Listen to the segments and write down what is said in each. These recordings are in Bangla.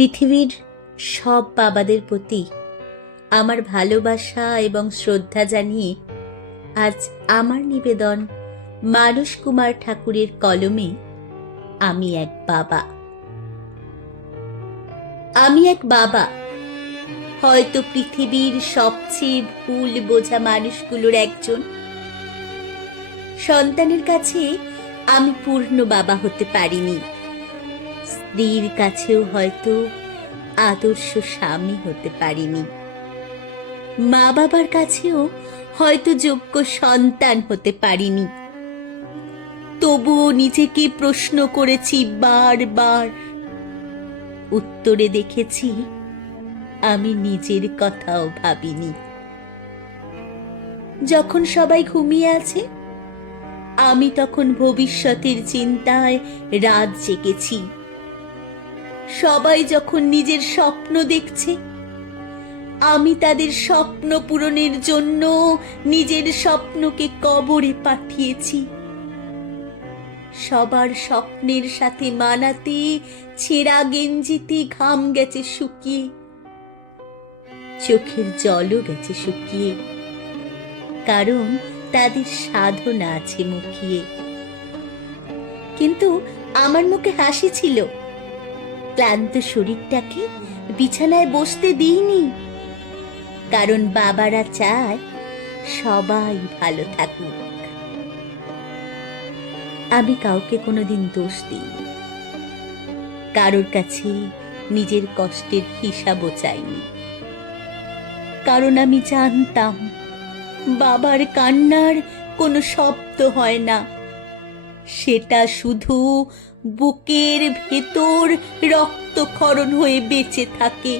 পৃথিবীর সব বাবাদের প্রতি আমার ভালোবাসা এবং শ্রদ্ধা জানিয়ে আজ আমার নিবেদন মানস কুমার ঠাকুরের কলমে আমি এক বাবা। আমি এক বাবা, হয়তো পৃথিবীর সবচেয়ে ভুল বোঝা মানুষগুলোর একজন। সন্তানের কাছে আমি পূর্ণ বাবা হতে পারিনি, স্ত্রীর কাছেও হয়তো আদর্শ স্বামী হতে পারিনি, মা বাবার কাছেও হয়তো যোগ্য সন্তান হতে পারিনি। তবুও নিজেকে প্রশ্ন করেছি বারবার, উত্তরে দেখেছি আমি নিজের কথাও ভাবিনি। যখন সবাই ঘুমিয়ে আছে, আমি তখন ভবিষ্যতের চিন্তায় রাত জেগেছি। সবাই যখন নিজের স্বপ্ন দেখছে, আমি তাদের স্বপ্ন পূরণের জন্য নিজের স্বপ্নকে কবরে পাঠিয়েছি। সবার স্বপ্নের সাথে মানাতে ছেঁড়া গেঞ্জিতে ঘাম গেছে শুকিয়ে, চোখের জলও গেছে শুকিয়ে, কারণ তাদের সাধনা আছে মুখিয়ে। কিন্তু আমার মুখে হাসি ছিল, ক্লান্ত শরীরটাকে বিছানায় বসতে দিইনি, কারণ বাবারা চায় সবাই ভালো থাকুক। আমি কাউকে কোনোদিন দোষ দিইনি, কারোর কাছে নিজের কষ্টের হিসাবও চাইনি, কারণ আমি জানতাম বাবার কান্নার কোনো শব্দ হয় না, সেটা শুধু বুকের ভেতর রক্তক্ষরণ হয়ে বেঁচে থাকে।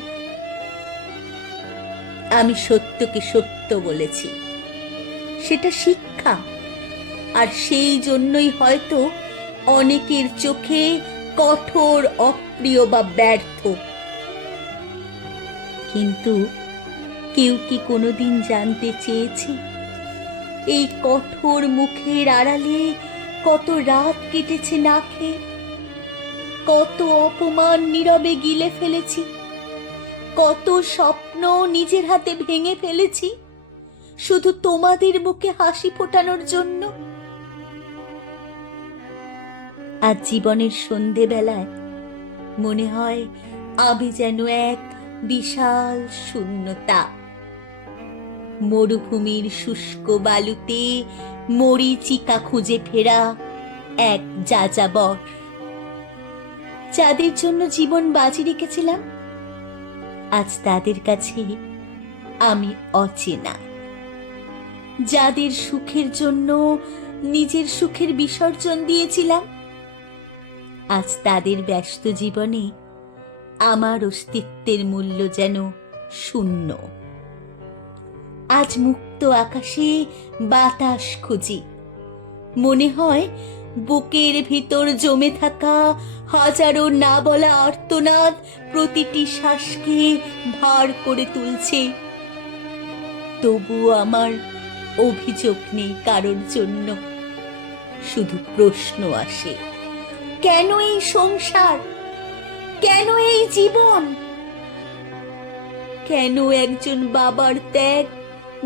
আমি সত্যকে সত্য বলেছি, সেটা শিক্ষা, আর সেই জন্যই হয়তো অনেকের চোখে কঠোর, অপ্রিয় বা ব্যর্থ। কিন্তু কেউ কি কোনোদিন জানতে চেয়েছে এই কঠোর মুখের আড়ালে কত রাত কেটেছে না খেয়ে, কত অপমান নীরবে গিলে ফেলেছি, কত স্বপ্ন নিজের হাতে ভেঙে ফেলেছি শুধু তোমাদের মুখে হাসি ফোটানোর জন্য। আজ জীবনের সন্ধেবেলায় মনে হয় আমি যেন এক বিশাল শূন্যতা, মরুভূমির শুষ্ক বালুতে মরীচিকা খুঁজে ফেরা এক যাযাবর। যাদের জন্য জীবন বাজি রেখেছিলাম, আজ তাদের কাছে আমি অচেনা। যাদের সুখের জন্য নিজের সুখের বিসর্জন দিয়েছিলাম, আজ তাদের ব্যস্ত জীবনে আমার অস্তিত্বের মূল্য যেন শূন্য। আজ মুক্ত আকাশে বাতাস খুঁজি, মনে হয় বুকের ভিতর জমে থাকা হাজারো না বলা আর্তনাদ প্রতিটি শ্বাসকে ভার করে তুলছে। তবুও আমার অভিযোগ নেই কারোর জন্য, শুধু প্রশ্ন আসে, কেন এই সংসার, কেন এই জীবন, কেন একজন বাবার ত্যাগ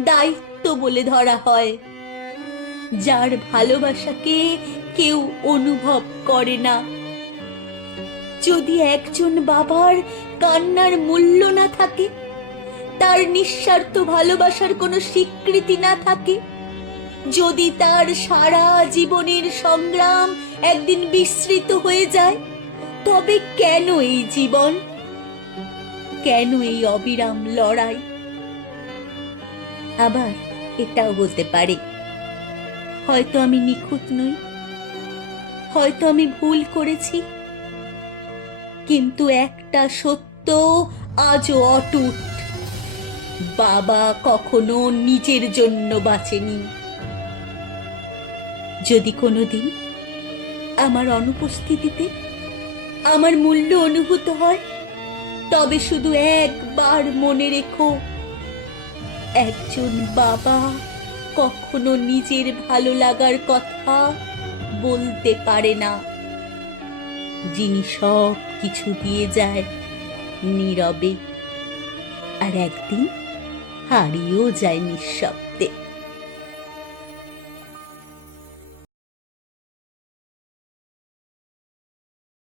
দায়িত্ব বলে ধরা হয়, যার ভালোবাসাকে কেউ অনুভব করে না। যদি একজন বাবার কান্নার মূল্য না থাকে, তার নিঃস্বার্থ ভালোবাসার কোনো স্বীকৃতি না থাকে, যদি তার সারা জীবনের সংগ্রাম একদিন বিস্মৃত হয়ে যায়, তবে কেন এই জীবন, কেন এই অবিরাম লড়াই? আবার এটাও বলতে পারে, হয়তো আমি নিখুঁত নই, হয়তো আমি ভুল করেছি, কিন্তু একটা সত্য আজও অটুট, বাবা কখনো নিজের জন্য বাঁচেনি। যদি কোনোদিন আমার অনুপস্থিতিতে আমার মূল্য অনুভূত হয়, তবে শুধু একবার মনে রেখো, একজন বাবা কখনো নিজের ভালো লাগার কথা বলতে পারে না। যিনি সব কিছু দিয়ে যায় নীরবে, আর একদিন হারিয়েও যায় নিঃশব্দে।